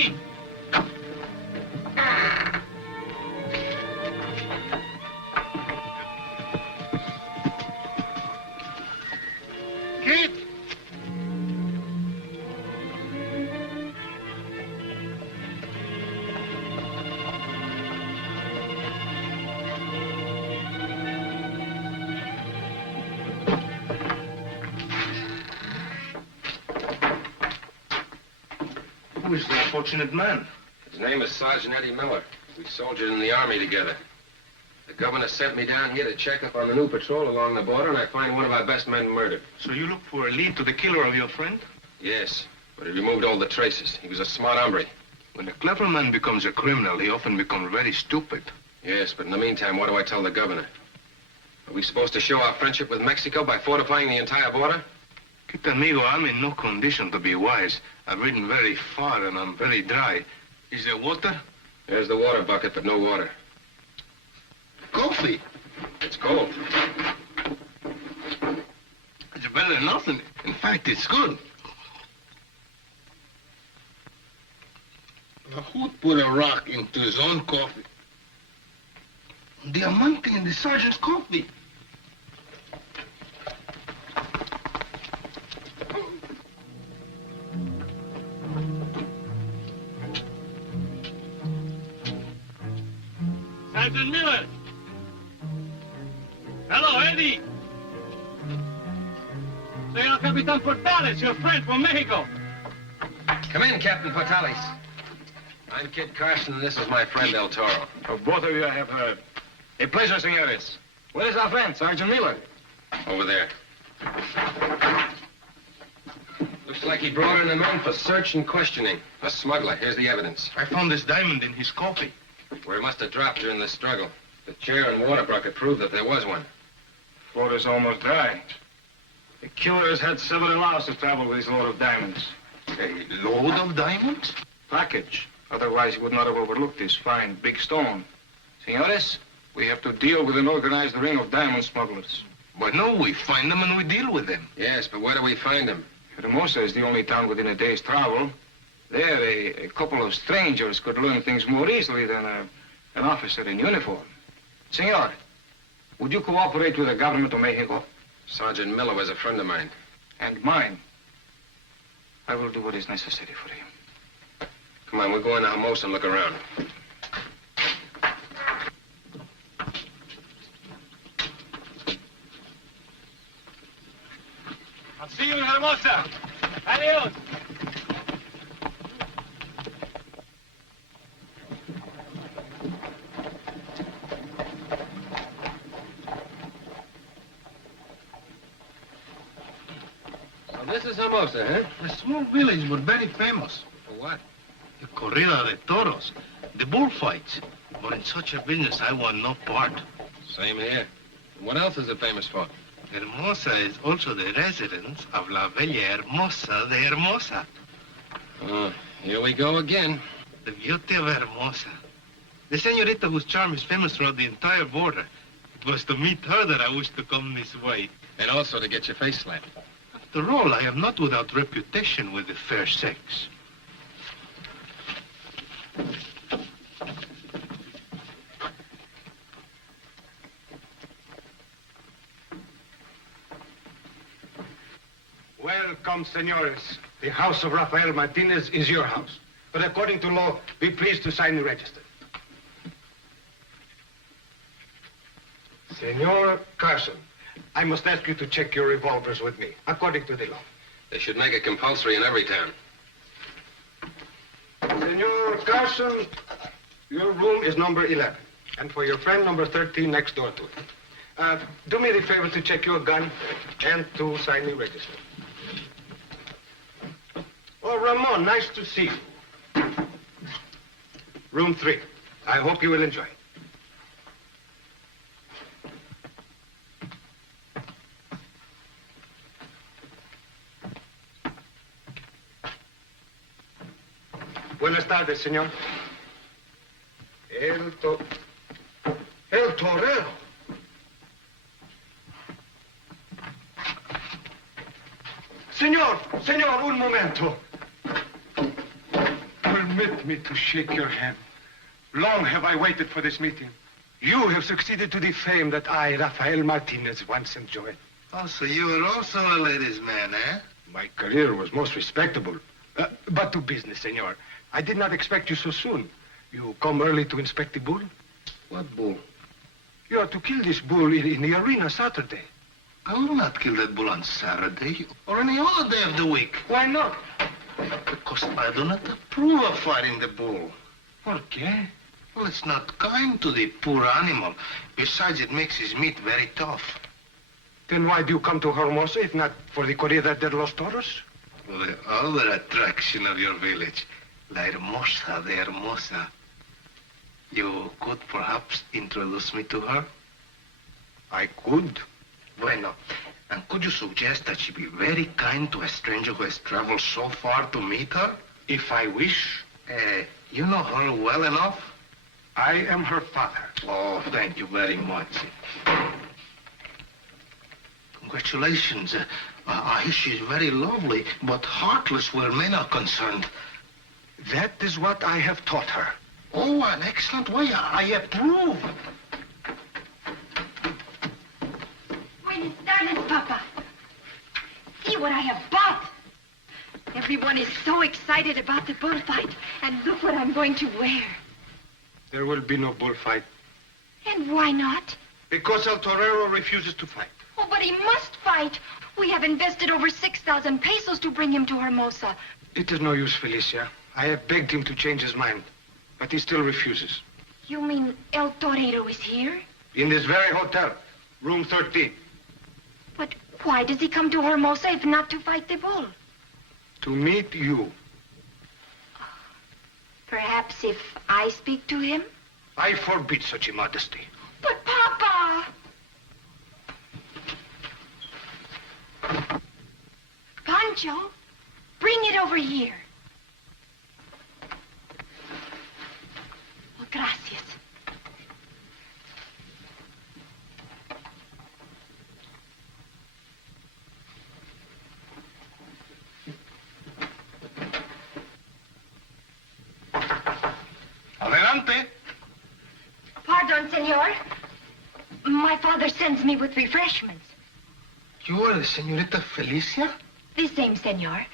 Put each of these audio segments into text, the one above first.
Eddie! Kid! Who is the unfortunate man? His name is Sergeant Eddie Miller. We soldiered in the Army together. The governor sent me down here to check up on the new patrol along the border, and I find one of our best men murdered. So you look for a lead to the killer of your friend? Yes, but he removed all the traces. He was a smart hombre. When a clever man becomes a criminal, he often becomes very stupid. Yes, but in the meantime, what do I tell the governor? Are we supposed to show our friendship with Mexico by fortifying the entire border? Kid amigo, I'm in no condition to be wise. I've ridden very far and I'm very dry. Is there water? There's the water bucket, but no water. Coffee. It's cold. It's better than nothing. In fact, it's good. Now, who put a rock into his own coffee? Diamante in the sergeant's coffee. Sergeant Miller! Hello, Eddie! Senor Capitan Portales, your friend from Mexico. Come in, Captain Portales. I'm Kid Carson, and this is my friend El Toro. Of both of you I have heard. A pleasure, senores. Where is our friend, Sergeant Miller? Over there. Looks like he brought in a man for search and questioning. A smuggler. Here's the evidence. I found this diamond in his coffee. Where he must have dropped during the struggle. The chair and water bucket prove that there was one. Floor is almost dry. The killer has had several hours to travel with his load of diamonds. A load of diamonds? Package. Otherwise, he would not have overlooked this fine, big stone. Senores, we have to deal with an organized ring of diamond smugglers. But no, we find them and we deal with them. Yes, but where do we find him? HERMOSA is the only town within a day's travel. There, a couple of strangers could learn things more easily than an officer in uniform. Senor, would you cooperate with the government of Mexico? Sergeant Miller was a friend of mine. And mine. I will do what is necessary for you. Come on, we'll go into HERMOSA and look around. I'll see you in Hermosa. Adios. So this is HERMOSA, huh? A small village, but very famous. For what? The corrida de toros, the bullfights. But in such a business, I want no part. Same here. And what else is it famous for? Hermosa is also the residence of La Bella Hermosa de Hermosa. Oh, here we go again. The beauty of Hermosa. The senorita whose charm is famous throughout the entire border. It was to meet her that I wished to come this way. And also to get your face slapped. After all, I am not without reputation with the fair sex. Welcome, senores. The house of Rafael Martinez is your house. But according to law, be pleased to sign the register. Senor Carson, I must ask you to check your revolvers with me, according to the law. They should make it compulsory in every town. Senor Carson, your room is number 11. And for your friend, number 13, next door to it. Do me the favor to check your gun and to sign the register. Oh, Ramon, nice to see you. Room 3. I hope you will enjoy it. Buenas tardes, señor. El torero. Señor, un momento. Permit me to shake your hand. Long have I waited for this meeting. You have succeeded to the fame that I, Rafael Martinez, once enjoyed. Oh, so you were also a ladies' man, eh? My career was most respectable. But to business, senor. I did not expect you so soon. You come early to inspect the bull? What bull? You are to kill this bull in the arena Saturday. I will not kill that bull on Saturday or any other day of the week. Why not? Because I do not approve of fighting the bull. ¿Por qué? Well, it's not kind to the poor animal. Besides, it makes his meat very tough. Then why do you come to Hermosa if not for the Corrida de los Toros? For the other attraction of your village, La Hermosa de Hermosa. You could perhaps introduce me to her? I could. Bueno. And could you suggest that she be very kind to a stranger who has traveled so far to meet her? If I wish. You know her well enough? I am her father. Oh, thank you very much. Congratulations. I hear she's very lovely, but heartless where men are concerned. That is what I have taught her. Oh, an excellent way. I approve. Buenas tardes, Papa. See what I have bought. Everyone is so excited about the bullfight. And look what I'm going to wear. There will be no bullfight. And why not? Because El Torero refuses to fight. Oh, but he must fight. We have invested over 6,000 pesos to bring him to Hermosa. It is no use, Felicia. I have begged him to change his mind. But he still refuses. You mean El Torero is here? In this very hotel, room 13. But why does he come to Hermosa if not to fight the bull? To meet you. Perhaps if I speak to him? I forbid such immodesty. But, Papa! Pancho, bring it over here. Oh, gracias. Adelante. Pardon, senor. My father sends me with refreshments. You are the Señorita Felicia? The same, senor.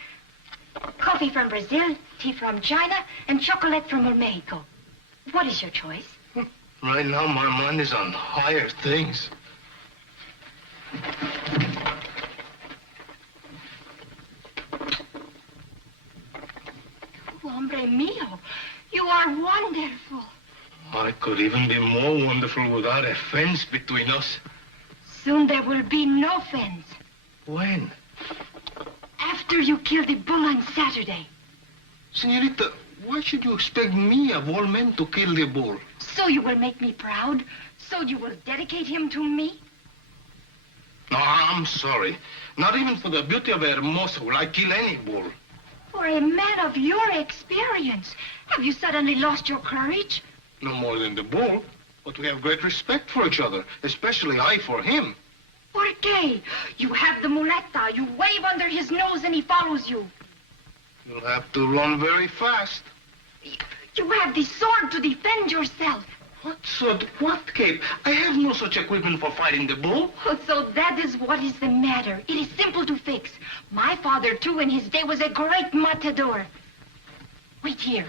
Coffee from Brazil, tea from China, and chocolate from Mexico. What is your choice? Right now, my mind is on higher things. Oh, hombre mío, you are wonderful. I could even be more wonderful without a fence between us. Soon there will be no fence. When? After you kill the bull on Saturday. Señorita, why should you expect me, of all men, to kill the bull? So you will make me proud? So you will dedicate him to me? No, I'm sorry. Not even for the beauty of Hermosa will I kill any bull. For a man of your experience, have you suddenly lost your courage? No more than the bull, but we have great respect for each other, especially I for him. ¿Por qué? You have the muleta. You wave under his nose and he follows you. You'll have to run very fast. You have the sword to defend yourself. What sword? What cape? I have no such equipment for fighting the bull. Oh, so that is what is the matter. It is simple to fix. My father, too, in his day was a great matador. Wait here.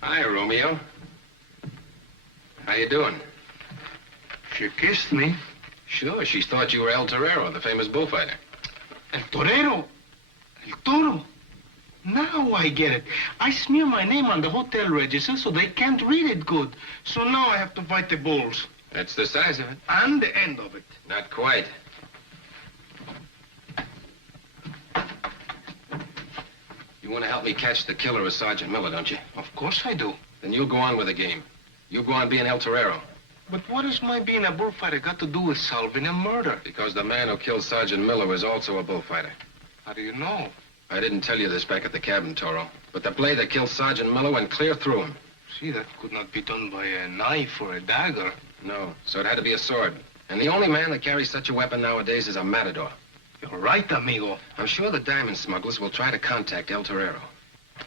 Hi, Romeo. How you doing? She kissed me. Sure, she thought you were El Torero, the famous bullfighter. El Torero. El Toro. Now I get it. I smear my name on the hotel register so they can't read it good. So now I have to fight the bulls. That's the size of it. And the end of it. Not quite. You want to help me catch the killer of Sergeant Miller, don't you? Of course I do. Then you'll go on with the game. You go on being El Torero. But what has my being a bullfighter got to do with solving a murder? Because the man who killed Sergeant Miller was also a bullfighter. How do you know? I didn't tell you this back at the cabin, Toro. But the blade that killed Sergeant Miller went clear through him. See, that could not be done by a knife or a dagger. No, so it had to be a sword. And the only man that carries such a weapon nowadays is a matador. You're right, amigo. I'm sure the diamond smugglers will try to contact El Torero.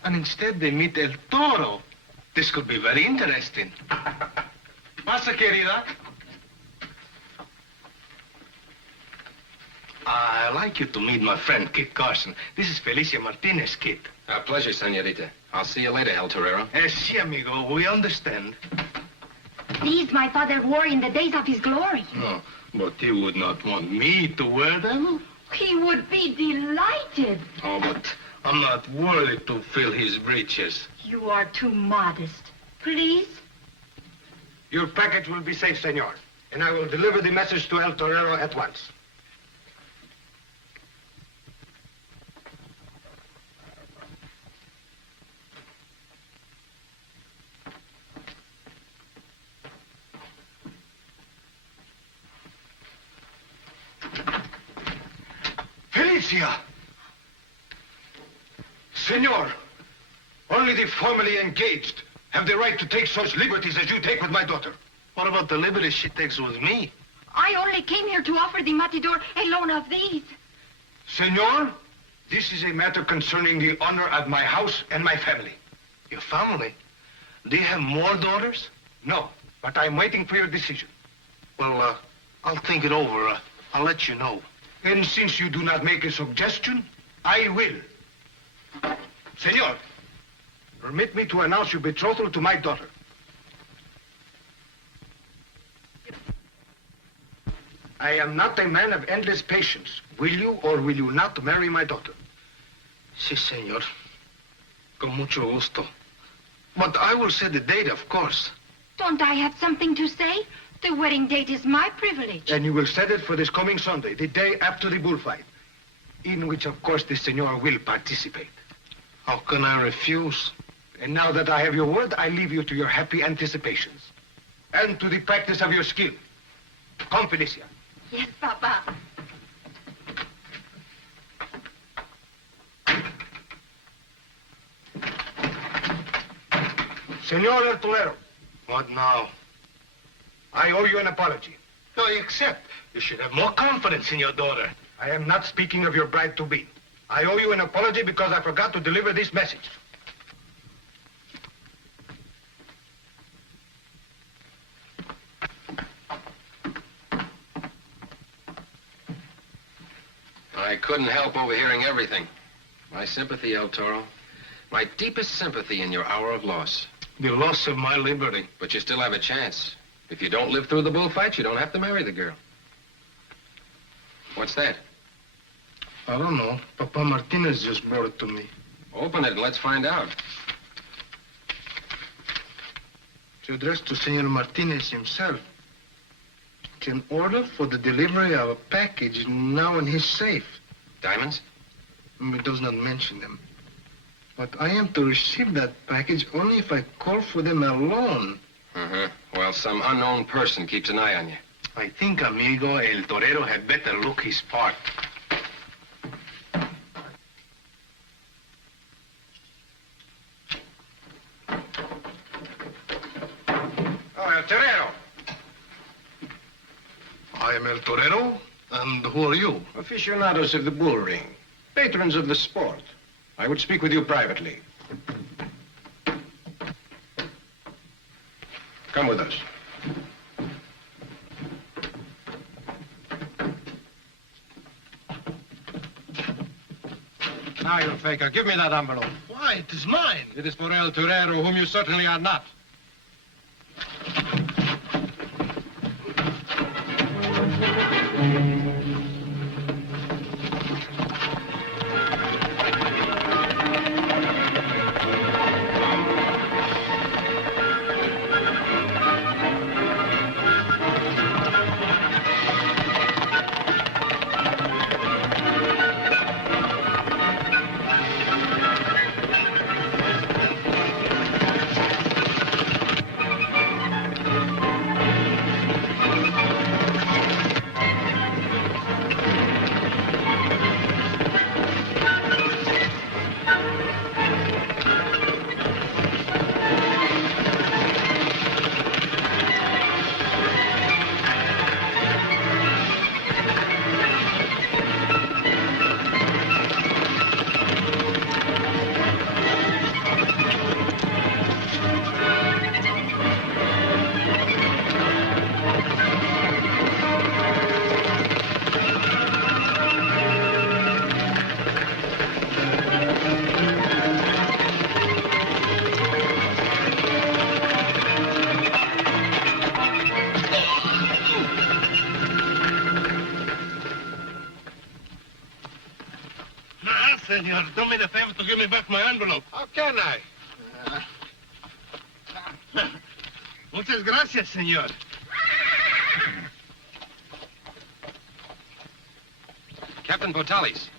And instead they meet El Toro. This could be very interesting. Pasa, querida. I'd like you to meet my friend, Kit Carson. This is Felicia Martinez, Kit. A pleasure, senorita. I'll see you later, El Torero. Si, amigo, we understand. These my father wore in the days of his glory. No, but he would not want me to wear them. He would be delighted. Oh, but I'm not worthy to fill his breeches. You are too modest. Please? Your package will be safe, senor. And I will deliver the message to El Torero at once. Felicia! Senor, only the formally engaged have the right to take such liberties as you take with my daughter. What about the liberties she takes with me? I only came here to offer the matador a loan of these. Senor, this is a matter concerning the honor of my house and my family. Your family? Do you have more daughters? No, but I'm waiting for your decision. Well, I'll think it over. I'll let you know. And since you do not make a suggestion, I will. Senor, permit me to announce your betrothal to my daughter. I am not a man of endless patience. Will you or will you not marry my daughter? Si, senor. Con mucho gusto. But I will set the date, of course. Don't I have something to say? The wedding date is my privilege. And you will set it for this coming Sunday, the day after the bullfight, in which, of course, the senor will participate. How can I refuse? And now that I have your word, I leave you to your happy anticipations and to the practice of your skill. Come, Felicia. Yes, Papa. Senor El Tolero, What now? I owe you an apology. No, I accept. You should have more confidence in your daughter. I am not speaking of your bride-to-be. I owe you an apology because I forgot to deliver this message. I couldn't help overhearing everything. My sympathy, El Toro. My deepest sympathy in your hour of loss. The loss of my liberty. But you still have a chance. If you don't live through the bullfight, you don't have to marry the girl. What's that? I don't know. Papa Martinez just brought it to me. Open it and let's find out. It's addressed to Senor Martinez himself. It's an order for the delivery of a package now in his safe. Diamonds? It does not mention them. But I am to receive that package only if I call for them alone. Well, some unknown person keeps an eye on you. I think, amigo, El Torero had better look his part. Oh, El Torero. I am El Torero, and who are you? Aficionados of the bull ring, patrons of the sport. I would speak with you privately. Come with us. Now, you faker, give me that envelope. Why, it is mine. It is for El Torero, whom you certainly are not. senor. Do me the favor to give me back my envelope. How can I? Muchas gracias, senor. Captain Potales.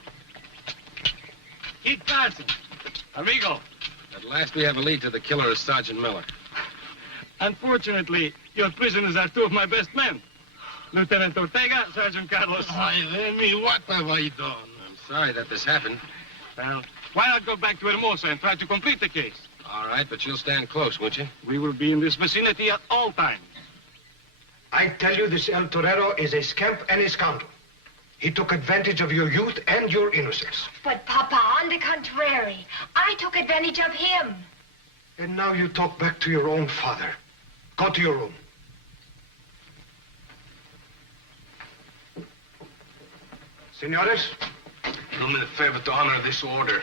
Keith Carson. Amigo. At last we have a lead to the killer of Sergeant Miller. Unfortunately, your prisoners are two of my best men. Lieutenant Ortega, Sergeant Carlos. Ay, de mi, what have I done? I'm sorry that this happened. Well, why not go back to Hermosa and try to complete the case? All right, but you'll stand close, won't you? We will be in this vicinity at all times. I tell you, this El Torero is a scamp and a scoundrel. He took advantage of your youth and your innocence. But, Papa, on the contrary, I took advantage of him. And now you talk back to your own father. Go to your room. Senores? Do me the favor to honor this order.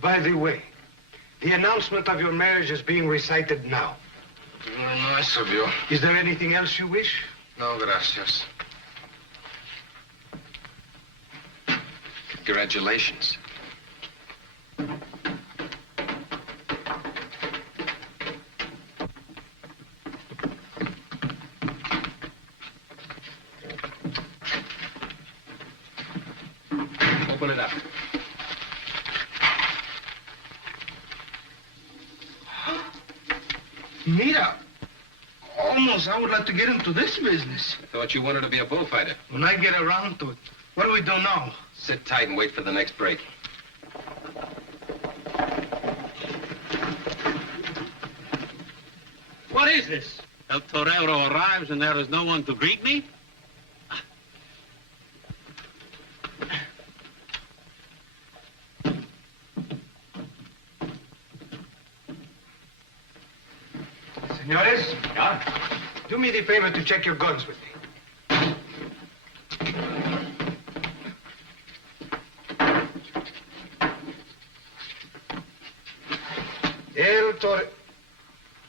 By the way, the announcement of your marriage is being recited now. Very nice of you. Is there anything else you wish? No, gracias. Congratulations. Open it up. Mira. Almost, I would like to get into this business. I thought you wanted to be a bullfighter. When I get around to it. What do we do now? Sit tight and wait for the next break. What is this? El Torero arrives and there is no one to greet me? Senores? Do me the favor to check your guns with me.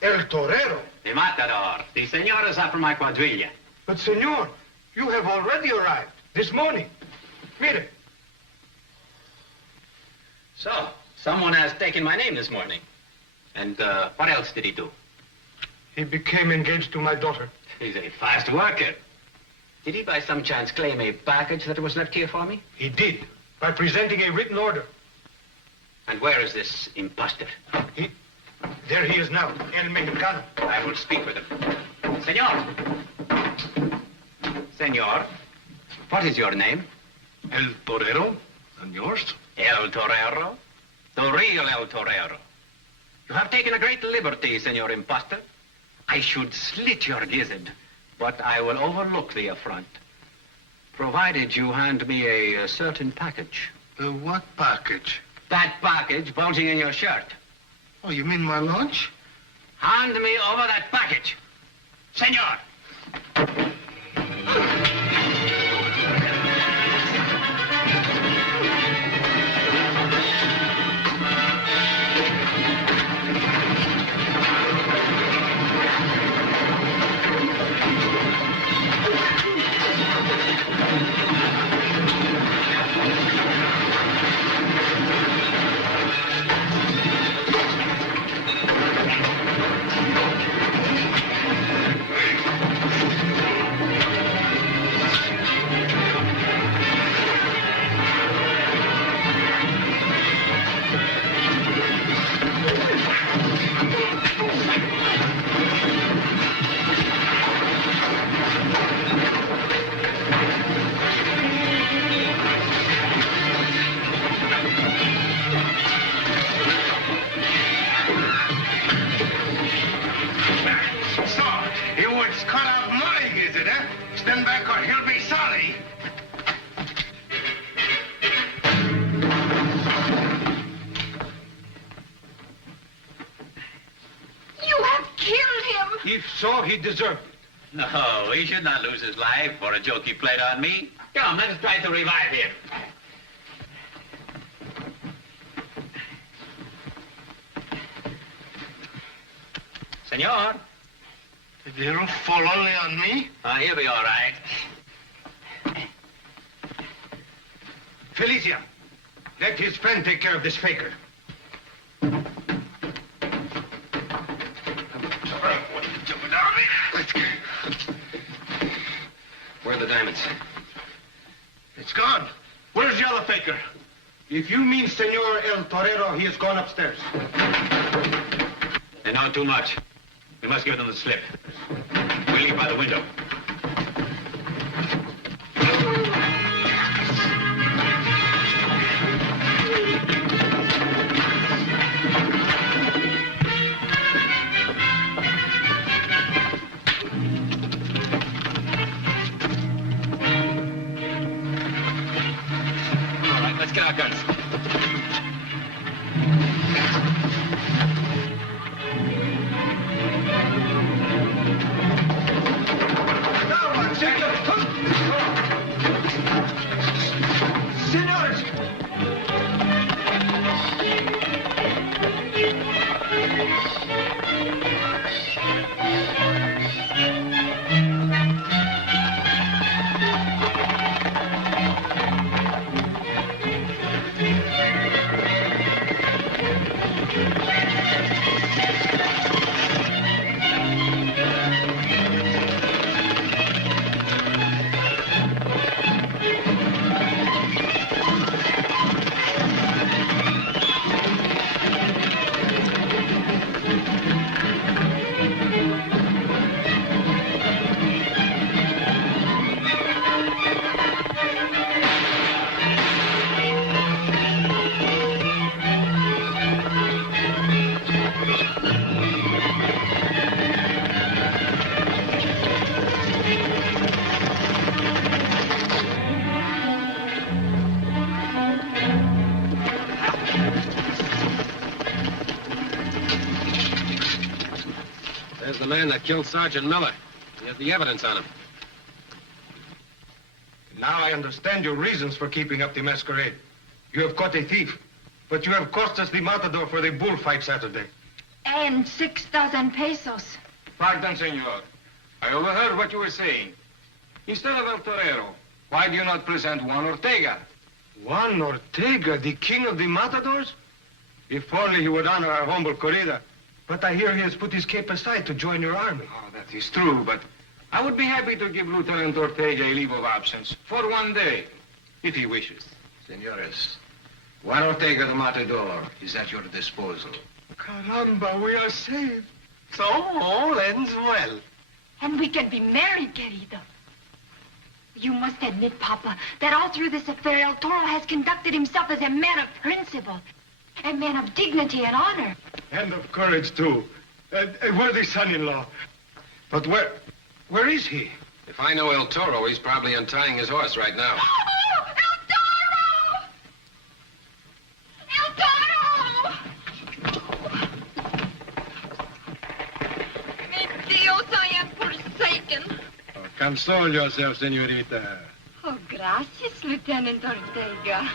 El Torero? The matador. The senores are from my quadrilla. But, senor, you have already arrived this morning. Mire. So, someone has taken my name this morning. And what else did he do? He became engaged to my daughter. He's a fast worker. Did he by some chance claim a package that was left here for me? He did, by presenting a written order. And where is this imposter? There he is now, El Mexicano. I will speak with him. Senor. Senor, what is your name? El Torero? And yours? El Torero. The real El Torero. You have taken a great liberty, Senor Imposter. I should slit your gizzard, but I will overlook the affront, provided you hand me a certain package. What package? That package bulging in your shirt. Oh, you mean my lunch? Hand me over that package. Senor! Stand back or he'll be sorry. You have killed him. If so, he deserved it. No, he should not lose his life for a joke he played on me. Come, let us try to revive him. Senor, They'll fall only on me. He'll be all right. Felicia, let his friend take care of this faker. Where are the diamonds? It's gone. Where's the other faker? If you mean Senor El Torero, he has gone upstairs. And not too much. We must give them the slip. We'll leave by the window. All right, let's get our guns. Senores! There's the man that killed Sergeant Miller. He has the evidence on him. Now I understand your reasons for keeping up the masquerade. You have caught a thief, but you have cost us the matador for the bullfight Saturday. And 6,000 pesos. Pardon, senor. I overheard what you were saying. Instead of El Torero, why do you not present Juan Ortega? Juan Ortega, the king of the matadors? If only he would honor our humble corrida. But I hear he has put his cape aside to join your army. Oh, that is true, but I would be happy to give Lieutenant Ortega a leave of absence for 1 day, if he wishes. Senores, Juan Ortega the Matador is at your disposal. Caramba, we are saved. So all ends well. And we can be married, querido. You must admit, Papa, that all through this affair, El Toro has conducted himself as a man of principle, a man of dignity and honor. And of courage, too. A worthy son-in-law. But where is he? If I know El Toro, he's probably untying his horse right now. Oh, El Toro! El Toro! Mi Dios, I am forsaken. Console yourself, senorita. Oh, gracias, Lieutenant Ortega.